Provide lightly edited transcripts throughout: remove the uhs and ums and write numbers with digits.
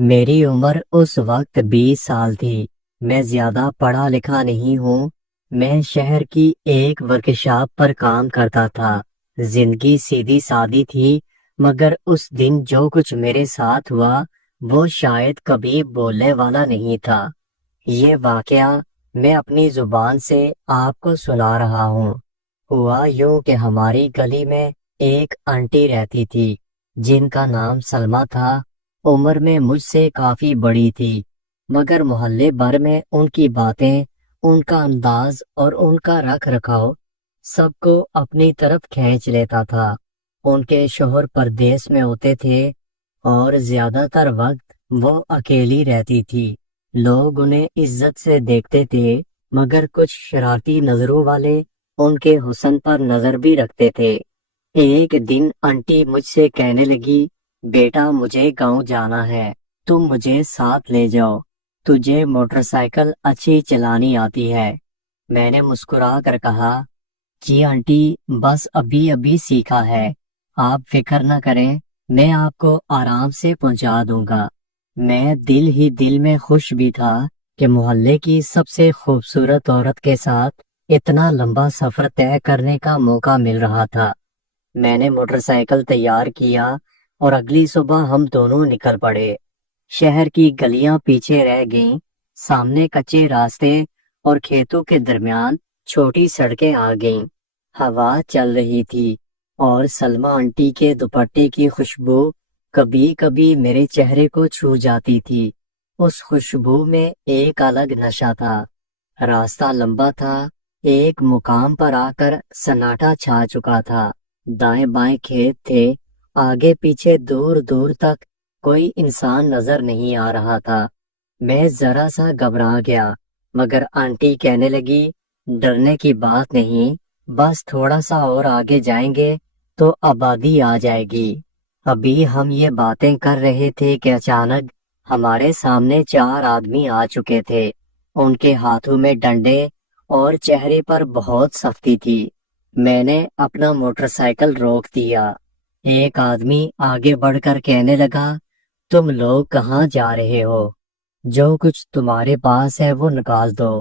میری عمر اس وقت 20 سال تھی۔ میں زیادہ پڑھا لکھا نہیں ہوں۔ میں شہر کی ایک ورکشاپ پر کام کرتا تھا۔ زندگی سیدھی سادی تھی، مگر اس دن جو کچھ میرے ساتھ ہوا وہ شاید کبھی بولنے والا نہیں تھا۔ یہ واقعہ میں اپنی زبان سے آپ کو سنا رہا ہوں۔ ہوا یوں کہ ہماری گلی میں ایک آنٹی رہتی تھی جن کا نام سلمہ تھا۔ عمر میں مجھ سے کافی بڑی تھی، مگر محلے بھر میں ان کی باتیں، ان کا انداز اور ان کا رکھ رکھاؤ سب کو اپنی طرف کھینچ لیتا تھا۔ ان کے شوہر پردیس میں ہوتے تھے اور زیادہ تر وقت وہ اکیلی رہتی تھی۔ لوگ انہیں عزت سے دیکھتے تھے، مگر کچھ شرارتی نظروں والے ان کے حسن پر نظر بھی رکھتے تھے۔ ایک دن آنٹی مجھ سے کہنے لگی، بیٹا مجھے گاؤں جانا ہے، تم مجھے ساتھ لے جاؤ، تجھے موٹر سائیکل اچھی چلانی آتی ہے۔ میں نے مسکرا کر کہا، جی آنٹی، بس ابھی ابھی سیکھا ہے، آپ فکر نہ کریں، میں آپ کو آرام سے پہنچا دوں گا۔ میں دل ہی دل میں خوش بھی تھا کہ محلے کی سب سے خوبصورت عورت کے ساتھ اتنا لمبا سفر طے کرنے کا موقع مل رہا تھا۔ میں نے موٹر سائیکل تیار کیا اور اگلی صبح ہم دونوں نکل پڑے۔ شہر کی گلیاں پیچھے رہ گئیں، سامنے کچے راستے اور کھیتوں کے درمیان چھوٹی سڑکیں آ گئیں۔ ہوا چل رہی تھی اور سلمہ آنٹی کے دوپٹے کی خوشبو کبھی کبھی میرے چہرے کو چھو جاتی تھی۔ اس خوشبو میں ایک الگ نشہ تھا۔ راستہ لمبا تھا، ایک مقام پر آ کر سناٹا چھا چکا تھا۔ دائیں بائیں کھیت تھے، آگے پیچھے دور دور تک کوئی انسان نظر نہیں آ رہا تھا۔ میں ذرا سا گھبرا گیا، مگر آنٹی کہنے لگی، ڈرنے کی بات نہیں، بس تھوڑا سا اور آگے جائیں گے تو آبادی آ جائے گی۔ ابھی ہم یہ باتیں کر رہے تھے کہ اچانک ہمارے سامنے 4 آدمی آ چکے تھے۔ ان کے ہاتھوں میں ڈنڈے اور چہرے پر بہت سختی تھی۔ میں نے اپنا موٹر سائیکل روک دیا۔ ایک آدمی آگے بڑھ کر کہنے لگا، تم لوگ کہاں جا رہے ہو؟ جو کچھ تمہارے پاس ہے وہ نکال دو۔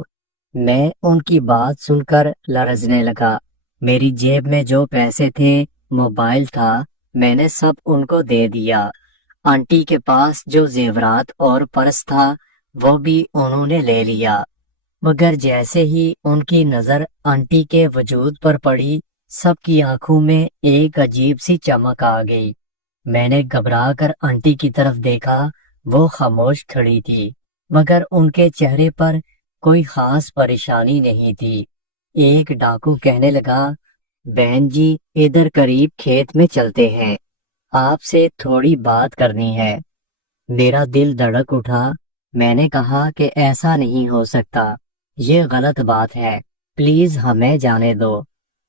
میں ان کی بات سن کر لرزنے لگا۔ میری جیب میں جو پیسے تھے، موبائل تھا، میں نے سب ان کو دے دیا۔ آنٹی کے پاس جو زیورات اور پرس تھا وہ بھی انہوں نے لے لیا، مگر جیسے ہی ان کی نظر آنٹی کے وجود پر پڑی، سب کی آنکھوں میں ایک عجیب سی چمک آ گئی۔ میں نے گھبرا کر آنٹی کی طرف دیکھا، وہ خاموش کھڑی تھی، مگر ان کے چہرے پر کوئی خاص پریشانی نہیں تھی۔ ایک ڈاکو کہنے لگا، بہن جی ادھر قریب کھیت میں چلتے ہیں، آپ سے تھوڑی بات کرنی ہے۔ میرا دل دھڑک اٹھا۔ میں نے کہا کہ ایسا نہیں ہو سکتا، یہ غلط بات ہے، پلیز ہمیں جانے دو۔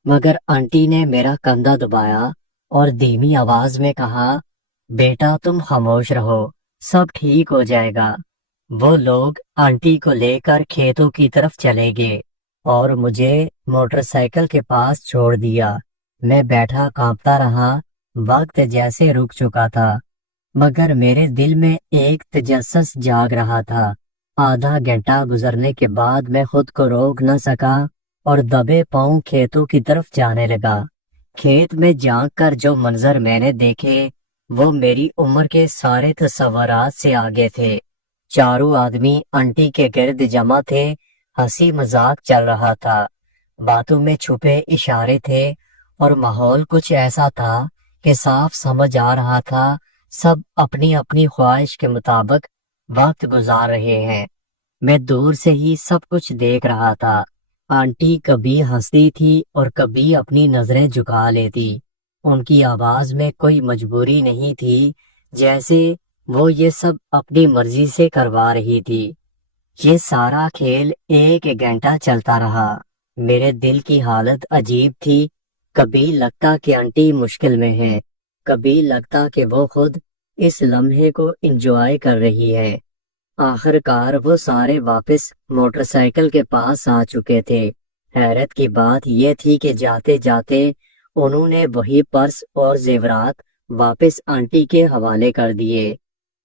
مگر آنٹی نے میرا کندھا دبایا اور دھیمی آواز میں کہا، بیٹا تم خاموش رہو، سب ٹھیک ہو جائے گا۔ وہ لوگ آنٹی کو لے کر کھیتوں کی طرف چلے گئے اور مجھے موٹر سائیکل کے پاس چھوڑ دیا۔ میں بیٹھا کانپتا رہا، وقت جیسے رک چکا تھا، مگر میرے دل میں ایک تجسس جاگ رہا تھا۔ آدھا گھنٹہ گزرنے کے بعد میں خود کو روک نہ سکا اور دبے پاؤں کھیتوں کی طرف جانے لگا۔ کھیت میں جھانک کر جو منظر میں نے دیکھے وہ میری عمر کے سارے تصورات سے آگے تھے۔ چاروں آدمی آنٹی کے گرد جمع تھے، ہنسی مذاق چل رہا تھا، باتوں میں چھپے اشارے تھے اور ماحول کچھ ایسا تھا کہ صاف سمجھ آ رہا تھا سب اپنی اپنی خواہش کے مطابق وقت گزار رہے ہیں۔ میں دور سے ہی سب کچھ دیکھ رہا تھا۔ آنٹی کبھی ہنستی تھی اور کبھی اپنی نظریں جھکا لیتی۔ ان کی آواز میں کوئی مجبوری نہیں تھی، جیسے وہ یہ سب اپنی مرضی سے کروا رہی تھی۔ یہ سارا کھیل 1 گھنٹہ چلتا رہا۔ میرے دل کی حالت عجیب تھی، کبھی لگتا کہ آنٹی مشکل میں ہے، کبھی لگتا کہ وہ خود اس لمحے کو انجوائے کر رہی ہے۔ آخر کار وہ سارے واپس موٹر سائیکل کے پاس آ چکے تھے۔ حیرت کی بات یہ تھی کہ جاتے جاتے انہوں نے وہی پرس اور زیورات واپس آنٹی کے حوالے کر دیے۔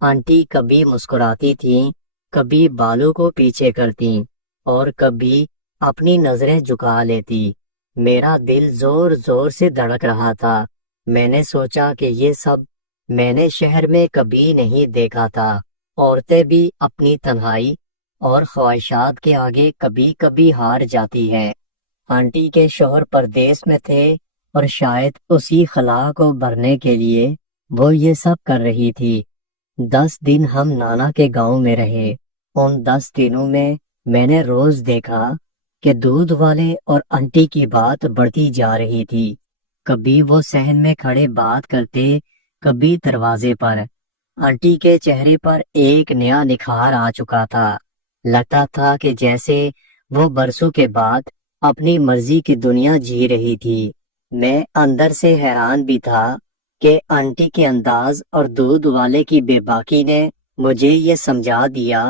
آنٹی کبھی مسکراتی تھیں، کبھی بالوں کو پیچھے کرتی اور کبھی اپنی نظریں جھکا لیتی۔ میرا دل زور زور سے دھڑک رہا تھا۔ میں نے سوچا کہ یہ سب میں نے شہر میں کبھی نہیں دیکھا تھا۔ عورتیں بھی اپنی تنہائی اور خواہشات کے آگے کبھی کبھی ہار جاتی ہیں۔ آنٹی کے شوہر پردیس میں تھے اور شاید اسی خلا کو بھرنے کے لیے وہ یہ سب کر رہی تھی۔ 10 دن ہم نانا کے گاؤں میں رہے۔ ان 10 دنوں میں نے روز دیکھا کہ دودھ والے اور آنٹی کی بات بڑھتی جا رہی تھی۔ کبھی وہ صحن میں کھڑے بات کرتے، کبھی دروازے پر۔ آنٹی کے چہرے پر ایک نیا نکھار آ چکا تھا۔ لگتا تھا کہ جیسے وہ برسوں کے بعد اپنی مرضی کی دنیا جی رہی تھی۔ میں اندر سے حیران بھی تھا کہ آنٹی کے انداز اور دودھ والے کی بے باکی نے مجھے یہ سمجھا دیا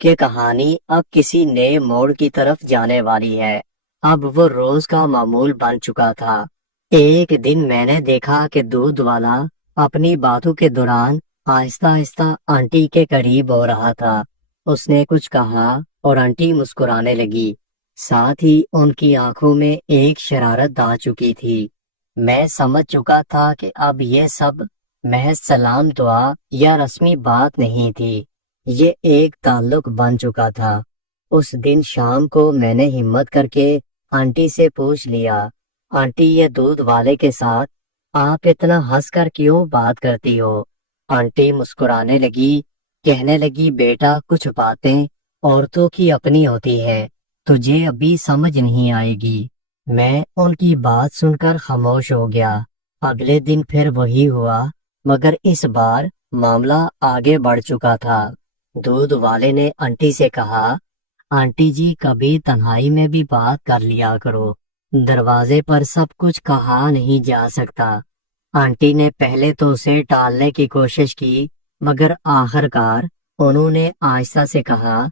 کہ کہانی اب کسی نئے موڑ کی طرف جانے والی ہے۔ اب وہ روز کا معمول بن چکا تھا۔ ایک دن میں نے دیکھا کہ دودھ والا اپنی باتوں کے دوران آہستہ آہستہ آنٹی کے قریب ہو رہا تھا۔ اس نے کچھ کہا اور آنٹی مسکرانے لگی، ساتھ ہی ان کی آنکھوں میں ایک شرارت آ چکی تھی۔ میں سمجھ چکا تھا کہ اب یہ سب محض سلام دعا یا رسمی بات نہیں تھی، یہ ایک تعلق بن چکا تھا۔ اس دن شام کو میں نے ہمت کر کے آنٹی سے پوچھ لیا، آنٹی یہ دودھ والے کے ساتھ آپ اتنا ہنس کر کیوں بات کرتی ہو؟ آنٹی مسکرانے لگی، کہنے لگی، بیٹا کچھ باتیں عورتوں کی اپنی ہوتی ہے، تجھے ابھی سمجھ نہیں آئے گی۔ میں ان کی بات سن کر خاموش ہو گیا۔ اگلے دن پھر وہی ہوا، مگر اس بار معاملہ آگے بڑھ چکا تھا۔ دودھ والے نے آنٹی سے کہا، آنٹی جی کبھی تنہائی میں بھی بات کر لیا کرو، دروازے پر سب کچھ کہا نہیں جا سکتا۔ آنٹی نے پہلے تو اسے ٹالنے کی کوشش کی، مگر آخر کار انہوں نے آہستہ سے کہا،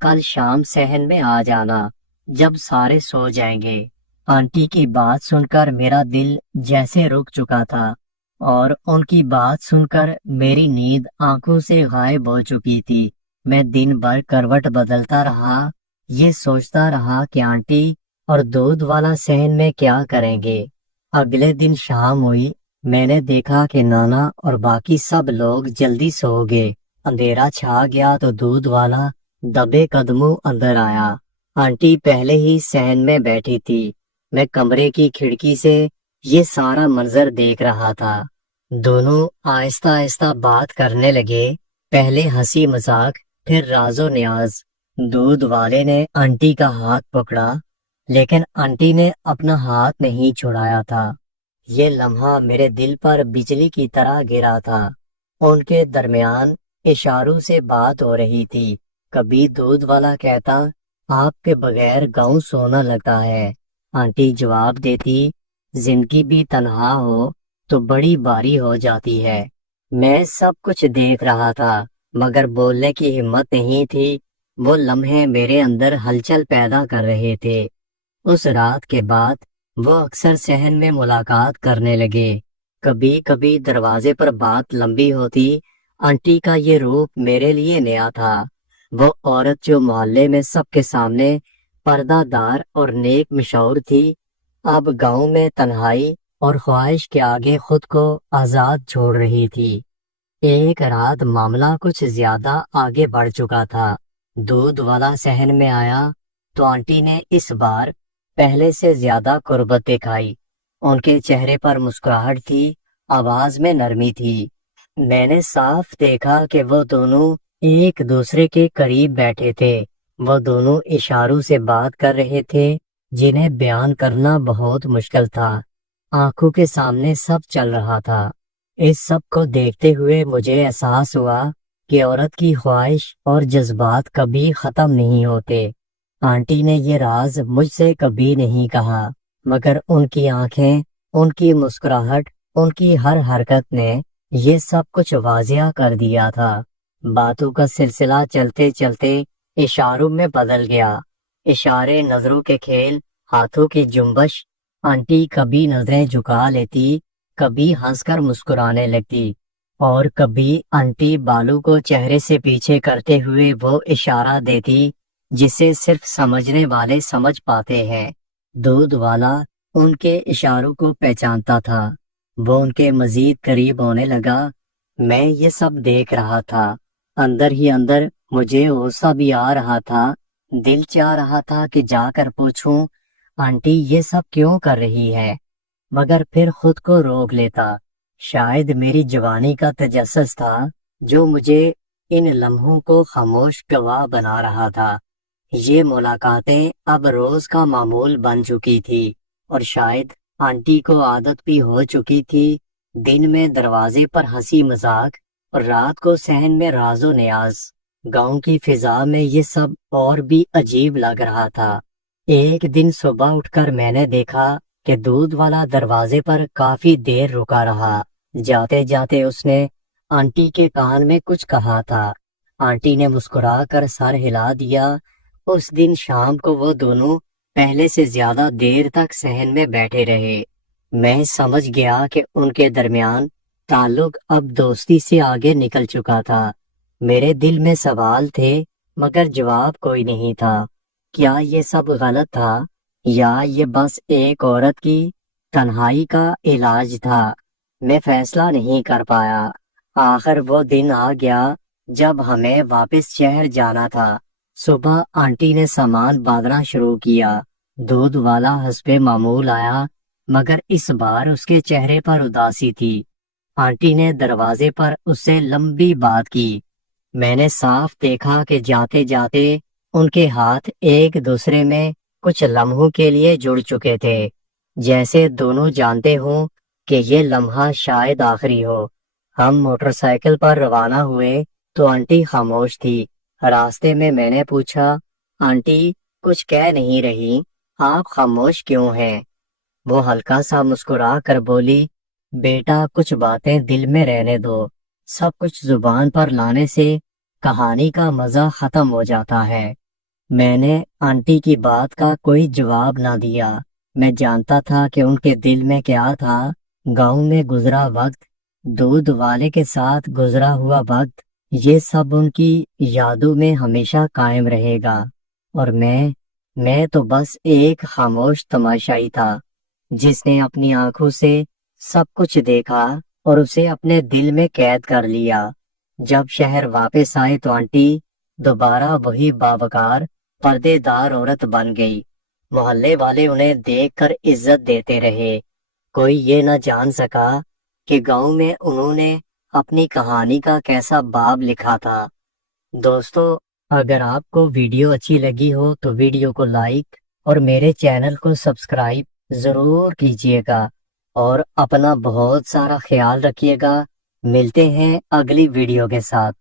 کل شام صحن میں آ جانا جب سارے سو جائیں گے۔ آنٹی کی بات سن کر میرا دل جیسے رک چکا تھا اور ان کی بات سن کر میری نیند آنکھوں سے غائب ہو چکی تھی۔ میں دن بھر کروٹ بدلتا رہا، یہ سوچتا رہا کہ آنٹی اور دودھ والا صحن میں کیا کریں گے۔ اگلے دن شام ہوئی، میں نے دیکھا کہ نانا اور باقی سب لوگ جلدی سو گئے۔ اندھیرا چھا گیا تو دودھ والا دبے قدموں اندر آیا۔ آنٹی پہلے ہی صحن میں بیٹھی تھی۔ میں کمرے کی کھڑکی سے یہ سارا منظر دیکھ رہا تھا۔ دونوں آہستہ آہستہ بات کرنے لگے، پہلے ہنسی مذاق، پھر راز و نیاز۔ دودھ والے نے آنٹی کا ہاتھ پکڑا، لیکن آنٹی نے اپنا ہاتھ نہیں چھڑایا تھا۔ یہ لمحہ میرے دل پر بجلی کی طرح گرا تھا۔ ان کے درمیان اشاروں سے بات ہو رہی تھی۔ کبھی دودھ والا کہتا، آپ کے بغیر گاؤں سونا لگتا ہے۔ آنٹی جواب دیتی، زندگی بھی تنہا ہو تو بڑی باری ہو جاتی ہے۔ میں سب کچھ دیکھ رہا تھا، مگر بولنے کی ہمت نہیں تھی۔ وہ لمحے میرے اندر ہلچل پیدا کر رہے تھے۔ اس رات کے بعد وہ اکثر صحن میں ملاقات کرنے لگے۔ کبھی کبھی دروازے پر بات لمبی ہوتی۔ آنٹی کا یہ روپ میرے لیے نیا تھا، وہ عورت جو محلے میں سب کے سامنے پردہ دار اور نیک مشہور تھی، اب گاؤں میں تنہائی اور خواہش کے آگے خود کو آزاد چھوڑ رہی تھی۔ ایک رات معاملہ کچھ زیادہ آگے بڑھ چکا تھا۔ دودھ والا صحن میں آیا تو آنٹی نے اس بار پہلے سے زیادہ قربت دکھائی۔ ان کے چہرے پر مسکراہٹ تھی، آواز میں نرمی تھی۔ میں نے صاف دیکھا کہ وہ دونوں ایک دوسرے کے قریب بیٹھے تھے۔ وہ دونوں اشاروں سے بات کر رہے تھے جنہیں بیان کرنا بہت مشکل تھا۔ آنکھوں کے سامنے سب چل رہا تھا۔ اس سب کو دیکھتے ہوئے مجھے احساس ہوا کہ عورت کی خواہش اور جذبات کبھی ختم نہیں ہوتے۔ آنٹی نے یہ راز مجھ سے کبھی نہیں کہا، مگر ان کی آنکھیں، ان کی مسکراہٹ، ان کی ہر حرکت نے یہ سب کچھ واضح کر دیا تھا۔ باتوں کا سلسلہ چلتے چلتے اشاروں میں بدل گیا۔ اشارے، نظروں کے کھیل، ہاتھوں کی جنبش۔ آنٹی کبھی نظریں جھکا لیتی، کبھی ہنس کر مسکرانے لگتی اور کبھی آنٹی بالو کو چہرے سے پیچھے کرتے ہوئے وہ اشارہ دیتی جسے صرف سمجھنے والے سمجھ پاتے ہیں۔ دودھ والا ان کے اشاروں کو پہچانتا تھا۔ وہ ان کے مزید قریب ہونے لگا۔ میں یہ سب دیکھ رہا تھا۔ اندر ہی اندر مجھے غصہ بھی آ رہا تھا۔ دل چاہ رہا تھا کہ جا کر پوچھوں آنٹی یہ سب کیوں کر رہی ہے، مگر پھر خود کو روک لیتا۔ شاید میری جوانی کا تجسس تھا جو مجھے ان لمحوں کو خاموش گواہ بنا رہا تھا۔ یہ ملاقاتیں اب روز کا معمول بن چکی تھی اور شاید آنٹی کو عادت بھی ہو چکی تھی۔ دن میں دروازے پر ہنسی مذاق اور رات کو صحن میں راز و نیاز۔ گاؤں کی فضا میں یہ سب اور بھی عجیب لگ رہا تھا۔ ایک دن صبح اٹھ کر میں نے دیکھا کہ دودھ والا دروازے پر کافی دیر رکا رہا۔ جاتے جاتے اس نے آنٹی کے کان میں کچھ کہا تھا۔ آنٹی نے مسکرا کر سر ہلا دیا۔ اس دن شام کو وہ دونوں پہلے سے زیادہ دیر تک صحن میں بیٹھے رہے۔ میں سمجھ گیا کہ ان کے درمیان تعلق اب دوستی سے آگے نکل چکا تھا۔ میرے دل میں سوال تھے مگر جواب کوئی نہیں تھا۔ کیا یہ سب غلط تھا یا یہ بس ایک عورت کی تنہائی کا علاج تھا؟ میں فیصلہ نہیں کر پایا۔ آخر وہ دن آ گیا جب ہمیں واپس شہر جانا تھا۔ صبح آنٹی نے سامان باندھنا شروع کیا۔ دودھ والا حسب معمول آیا مگر اس بار اس کے چہرے پر اداسی تھی۔ آنٹی نے دروازے پر اس سے لمبی بات کی۔ میں نے صاف دیکھا کہ جاتے جاتے ان کے ہاتھ ایک دوسرے میں کچھ لمحوں کے لیے جڑ چکے تھے، جیسے دونوں جانتے ہوں کہ یہ لمحہ شاید آخری ہو۔ ہم موٹر سائیکل پر روانہ ہوئے تو آنٹی خاموش تھی۔ راستے میں نے پوچھا آنٹی کچھ کہہ نہیں رہی، آپ خاموش کیوں ہیں؟ وہ ہلکا سا مسکرا کر بولی بیٹا کچھ باتیں دل میں رہنے دو، سب کچھ زبان پر لانے سے کہانی کا مزہ ختم ہو جاتا ہے۔ میں نے آنٹی کی بات کا کوئی جواب نہ دیا۔ میں جانتا تھا کہ ان کے دل میں کیا تھا۔ گاؤں میں گزرا وقت، دودھ والے کے ساتھ گزرا ہوا وقت، یہ سب ان کی یادوں میں ہمیشہ قائم رہے گا، اور میں تو بس ایک خاموش تماشائی تھا جس نے اپنی آنکھوں سے سب کچھ دیکھا اور اسے اپنے دل میں قید کر لیا۔ جب شہر واپس آئے تو آنٹی دوبارہ وہی باوقار پردے دار عورت بن گئی۔ محلے والے انہیں دیکھ کر عزت دیتے رہے۔ کوئی یہ نہ جان سکا کہ گاؤں میں انہوں نے اپنی کہانی کا کیسا باب لکھا تھا۔ دوستو، اگر آپ کو ویڈیو اچھی لگی ہو تو ویڈیو کو لائک اور میرے چینل کو سبسکرائب ضرور کیجیے گا، اور اپنا بہت سارا خیال رکھیے گا۔ ملتے ہیں اگلی ویڈیو کے ساتھ۔